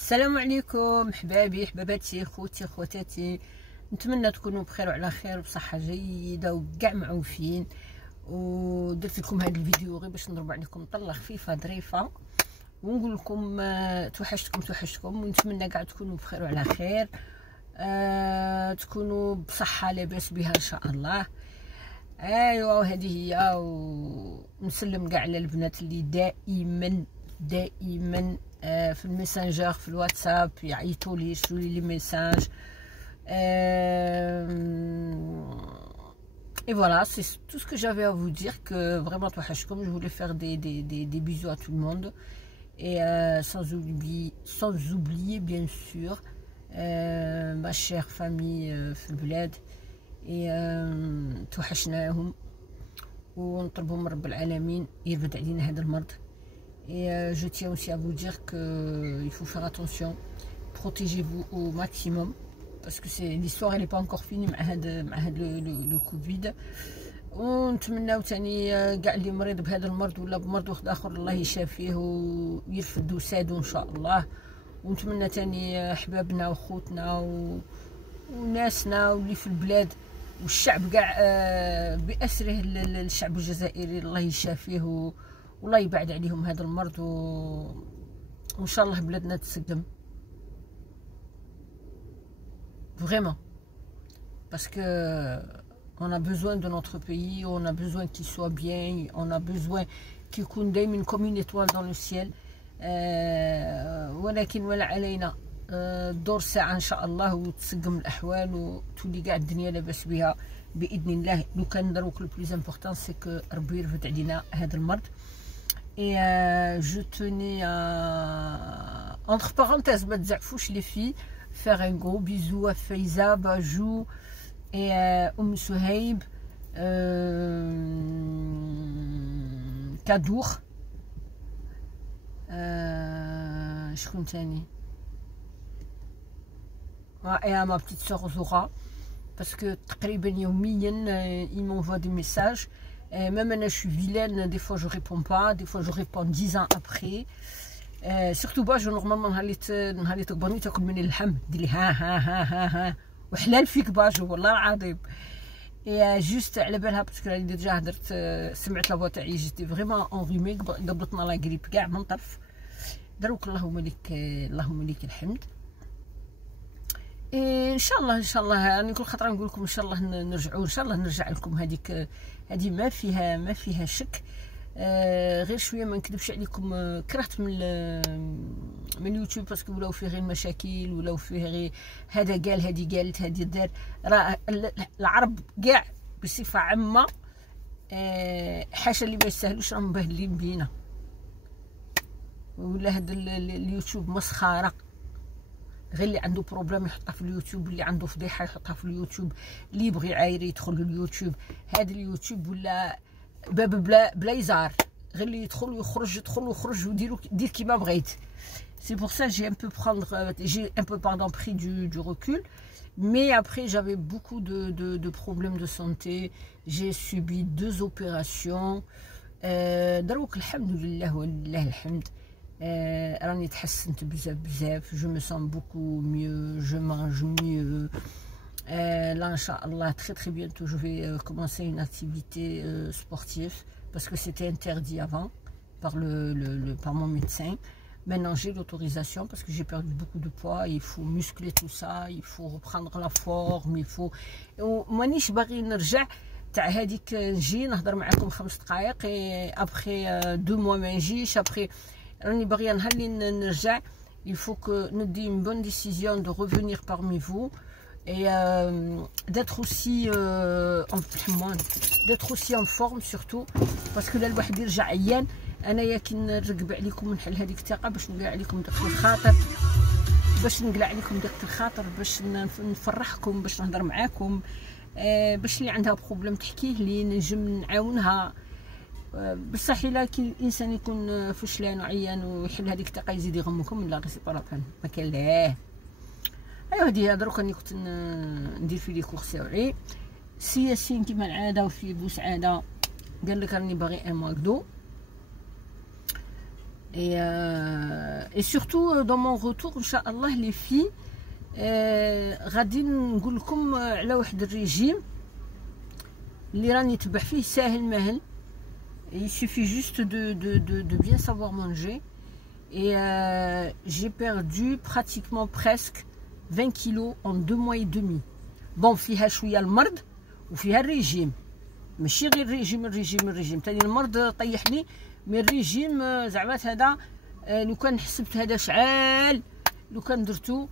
السلام عليكم حبابي حباباتي خوتي خواتاتي، نتمنى تكونوا بخير وعلى خير بصحه جيده وكاع معوفين. ودرت لكم هذا الفيديو غير باش نضرب عليكم طله خفيفه ظريفه ونقول لكم توحشتكم ونتمنى كاع تكونوا بخير وعلى خير، تكونوا بصحه لاباس بها ان شاء الله. ايوا هذه هي. ونسلم كاع على البنات اللي دائما في الميسنجر في الواتساب يعيطوا لي يشروا لي ميساج. Et voilà, c'est tout ce que j'avais à vous dire, que vraiment توحشتكم. Je voulais faire des bisous à tout le monde et sans oublier bien sûr ma chère famille في البلاد. توحشناهم ونطلبوا من رب العالمين يرفد علينا هذا المرض. Et je tiens aussi à vous dire qu'il faut faire attention, protégez-vous au maximum parce que l'histoire elle n'est pas encore finie مع هذا le Covid. ونتمناو تاني كاع اللي مريض بهذا المرض ولا بمرض واحد اخر الله يشافيه ويرفد وسادو ان شاء الله. ونتمنى تاني احبابنا وخوتنا وناسنا واللي في البلاد والشعب كاع بأسره الشعب الجزائري الله يشافيه والله يبعد عليهم هذا المرض وان شاء الله بلادنا تسقم vraiment parce que on a besoin de notre pays, on a besoin qu'il soit bien, on a besoin qu'il يكون دايما comme une étoile dans le ciel. ولكن ولا علينا دور ساعة ان شاء الله وتسقم الاحوال وتولي كاع الدنيا لاباس بها باذن الله. لو كان دروك لو بلوز امبورطون سي كو ربي يرفد علينا هذا المرض. Et je tenais à, entre parenthèses, les filles, faire un gros bisou à Faiza, Bajou et Souhaib, Kadour, شكون تاني, et à ma petite soeur Zora, parce que تقريبا يوميا ils m'envoient des messages. Même je suis vilaine, des fois je réponds pas, des fois je réponds 10 ans après. Surtout je normalement نهار تكبرني تاكل مني اللحم دير لي ها وحلال فيك باجو والله العظيم. جوست على بالها باسكو راني ديجا هدرت سمعت لافوا تاعي جيتي فريمون اونغومي قبضتنا لا غريب كاع من طرف. دروك اللهم لك الحمد. ان شاء الله راني كل خطره نقول لكم ان شاء الله نرجعوا ان شاء الله نرجع لكم. هذه ما فيها شك. غير شويه ما نكذبش عليكم كرهت من اليوتيوب باسكو ولاو فيه غير مشاكل ولاو فيه غير هذا قال هذه قالت هذه دار. راه العرب كاع بصفه عامه حاشا اللي ما يستاهلوش راهم مبهدلين بينا. ولا هذا اليوتيوب مسخره. غير اللي عنده بروبليم يحطها في اليوتيوب، اللي عنده فضيحه يحطها في اليوتيوب، اللي يبغي يعاير يدخل لليوتيوب. هذا اليوتيوب ولا باب بلا يزار، غير اللي يدخل ويخرج ودير كيما بغيت. C'est pour ça j'ai un peu pris du recul. Mais après j'avais beaucoup de problèmes de santé. J'ai subi 2 opérations. دروك الحمد لله ولله الحمد. راني تحسنت بزاف. Je me sens beaucoup mieux, je mange mieux. Là inchallah très bientôt je vais commencer une activité sportive parce que c'était interdit avant par mon médecin. Maintenant j'ai l'autorisation parce que j'ai perdu beaucoup de poids. Il faut muscler tout ça, il faut reprendre la forme, il faut. مانيش باغي نرجع تاع هذيك نجي نهضر معكم 5 دقائق après 2 mois ما نجيش après. راني باغيه نهار اللي نرجع. il faut que ندي une bonne décision de revenir parmi vous et d'être aussi en forme surtout parce que لا الواحد يرجع عيان. انايا كي نرقب عليكم نحل هذيك الثقه باش نقلع عليكم دقه الخاطر باش نفرحكم باش نهضر معاكم باش اللي عندها بروبليم تحكيه لي نجم نعاونها. بصح الا كي الانسان يكون فشلان وعيان ويحل هذيك الثقه يزيد يغمكم لا غير سي با لابان ما كان ليه. ايوا هذه دروك راني كنت ندير في لي كورس تاعي. سي ياسين كيما العاده وفي بوسعاده قال لك راني باغي ان ماكدو. et surtout dans mon retour Inch'Allah les filles غادي نقول لكم على واحد الريجيم اللي راني نتبع فيه ساهل ماهل. Il suffit juste de bien savoir manger. Et j'ai perdu pratiquement presque 20 kilos en 2 mois et demi. Bon, فيها شوية المرض وفيها الريجيم. ماشي غير الريجيم تاني المرض طيحني. مي الريجيم زعما هذا لو كان حسبت هذا شعال لو كان درتو.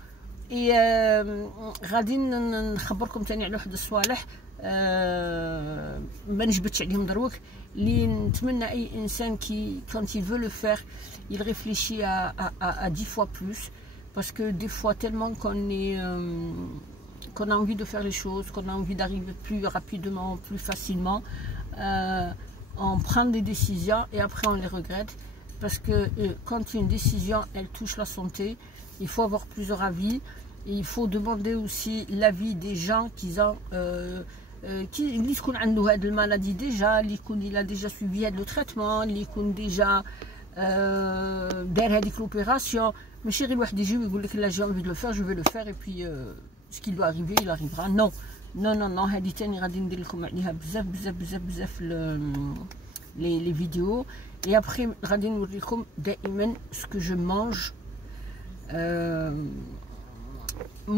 غادي نخبركم تاني على واحد الصوالح ما نجبدش عليهم دروك اللي نتمنى اي انسان كي quand il veut le faire il réfléchit à 10 fois plus parce que des fois tellement qu'on a envie de faire les choses, qu'on a envie d'arriver plus rapidement, plus facilement, on prend des décisions et après on les regrette parce que quand une décision elle touche la santé, il faut avoir plusieurs avis. Et il faut demander aussi l'avis des gens qui ont اللي تكون عنده هاد المالادي ديجا اللي يكون il a déjà suivi هاد لو تريتمون اللي يكون ديجا دار هذيك لوبيراسيون. ماشي غير واحد يجي ويقول لك لا جي انفي دو لو فير جو في لو فير اي بي ce qui doit arriver il arrivera. Non هادي تاني غادي ندير لكم عليها بزاف les vidéos. Et après غادي نوريكم دائما ce que je mange.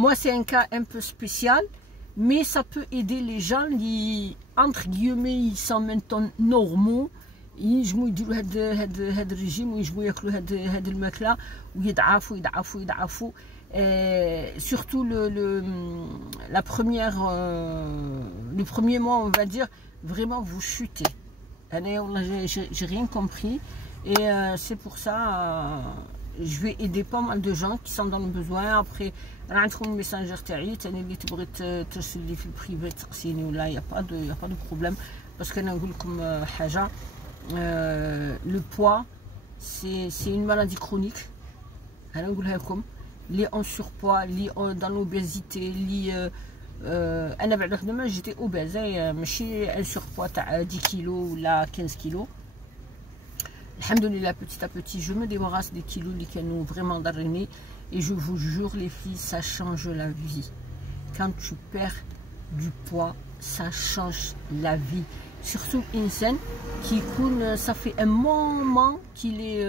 Moi c'est un cas un peu spécial mais ça peut aider les gens qui entre guillemets ils sont maintenant normaux ينجموا يديروا هاد الرجيم وينجموا ياكلوا هاد الماكله ويضعفوا surtout la première les premiers mois on va dire vraiment vous chutez. J'ai rien compris et c'est pour ça je vais aider pas mal de gens qui sont dans le besoin. Après راه عندكم الميسنجر تاعي ثاني اللي تبغي ترسل لي في البريفي تقسيني ولا يا با دو بروبليم باسكو انا نقول لكم حاجه لو بوا سي اون مالادي كرونيك. انا نقولها لكم لي اون سوربوا لي دان اوبيزيتي لي انا بعد واحد ما جيتي اوبيزا ماشي ان سوربوا تاع 10 كيلو ولا 15 كيلو. Alhamdoulilah, petit à petit, je me débarrasse des kilos qui nous vraiment d'arrêter. Et je vous jure, les filles, ça change la vie. Quand tu perds du poids, ça change la vie. Surtout une scène qui coule, ça fait un moment qu'il est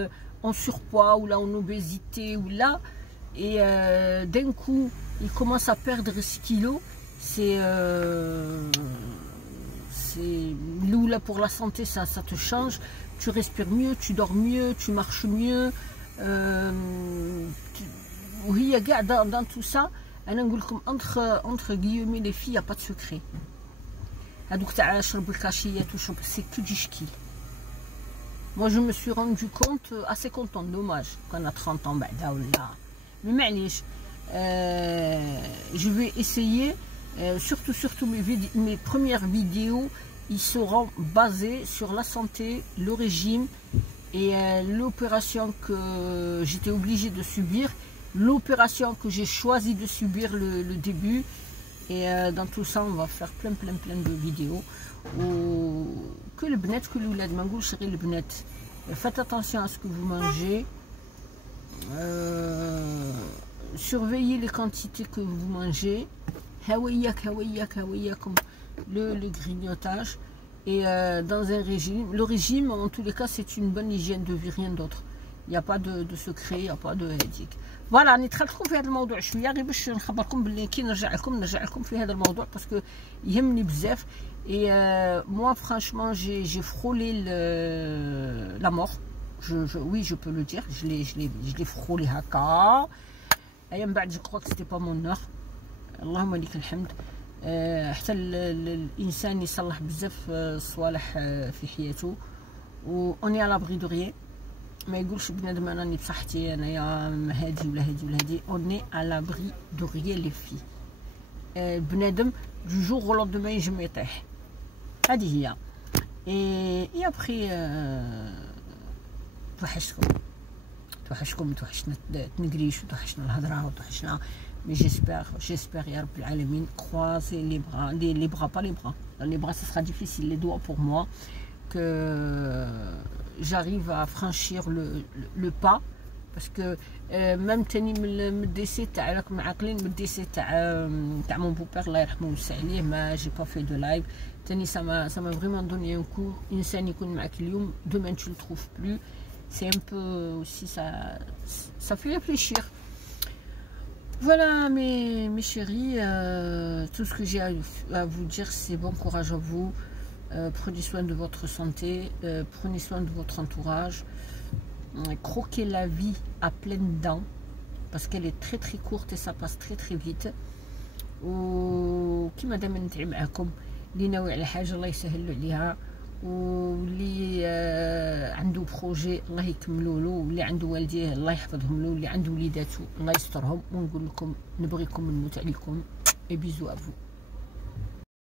en surpoids ou là en obésité ou là. Et d'un coup, il commence à perdre 6 kilos. C'est là pour la santé, ça te change. Tu respires mieux, tu dors mieux, tu marches mieux. Oui, dans tout ça, entre guillemets, les filles, il n'y a pas de secret. C'est que du shkil. Moi, je me suis rendu compte, assez content, dommage, qu'on a 30 ans, mais معليش, je vais essayer, surtout mes premières vidéos, ils seront basés sur la santé, le régime et l'opération que j'étais obligée de subir, l'opération que j'ai choisi de subir le début. Et dans tout ça, on va faire plein de vidéos. Que le bnet, que l'oulad, mangoul, chéri le bnet. Faites attention à ce que vous mangez. Surveillez les quantités que vous mangez. Comme le grignotage. Et dans un régime, le régime en tous les cas c'est une bonne hygiène de vie, rien d'autre. Il n'y a pas de secret, il n'y a pas de hédique. فوالا نتخلقوا في هذا الموضوع شويه غير باش نخبركم باللي كي نرجع لكم في هذا الموضوع باسكو يهمني بزاف. Et moi franchement j'ai frôlé la mort. Oui je peux le dire, je l'ai frôlé هكا. Et من بعد je crois que c'était pas mon heure. اللهم لك الحمد. حتى الانسان يصلح بزاف صوالح في حياته و اوني على لابغي دو غيان. ما يقولش بنادم راني بصحتي انايا هادي ولا هادي اوني على لابغي دو غيان لي في. بنادم دو جور او لوندومان ينجم يطيح. هذه هي. اي ابخي توحشنا تنقريش وتوحشنا الهضره وتوحشنا. Mais j'espère, ya Rabbil Alamin, croisez les bras, pas les bras. Les bras, ce sera difficile, les doigts pour moi, que j'arrive à franchir le pas. parce que même تاني من الديسي تاع راكم عاقلين من الديسي تاع مون بوبير الله يرحمه ويوسع عليه ما جي با في دو لايف تاني ça m'a vraiment donné un coup. انسان يكون معك اليوم demain tu le trouves plus, c'est un peu aussi ça fait réfléchir. Voilà mes chéris, tout ce que j'ai à vous dire, c'est bon courage à vous, prenez soin de votre santé, prenez soin de votre entourage, croquez la vie à pleines dents parce qu'elle est très très courte et ça passe très très vite. وكما دائما ندعي معكم اللي ناوي على حاجه الله يسهل عليها، واللي عنده بروجي الله يكملوا له، واللي عنده والديه الله يحفظهم له، واللي عنده وليداته الله يسترهم. ونقول لكم نبغيكم ونموت عليكم. بيزو افو.